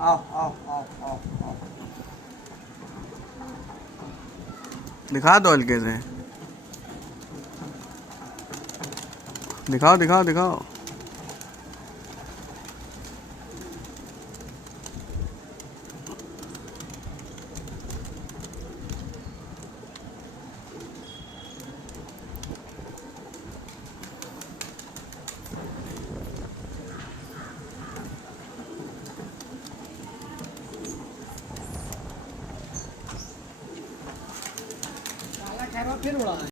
आओ आओ आओ आओ आओ। दिखा दो हल्के से, दिखाओ दिखाओ दिखाओ। साला खैर फिर उड़ा है।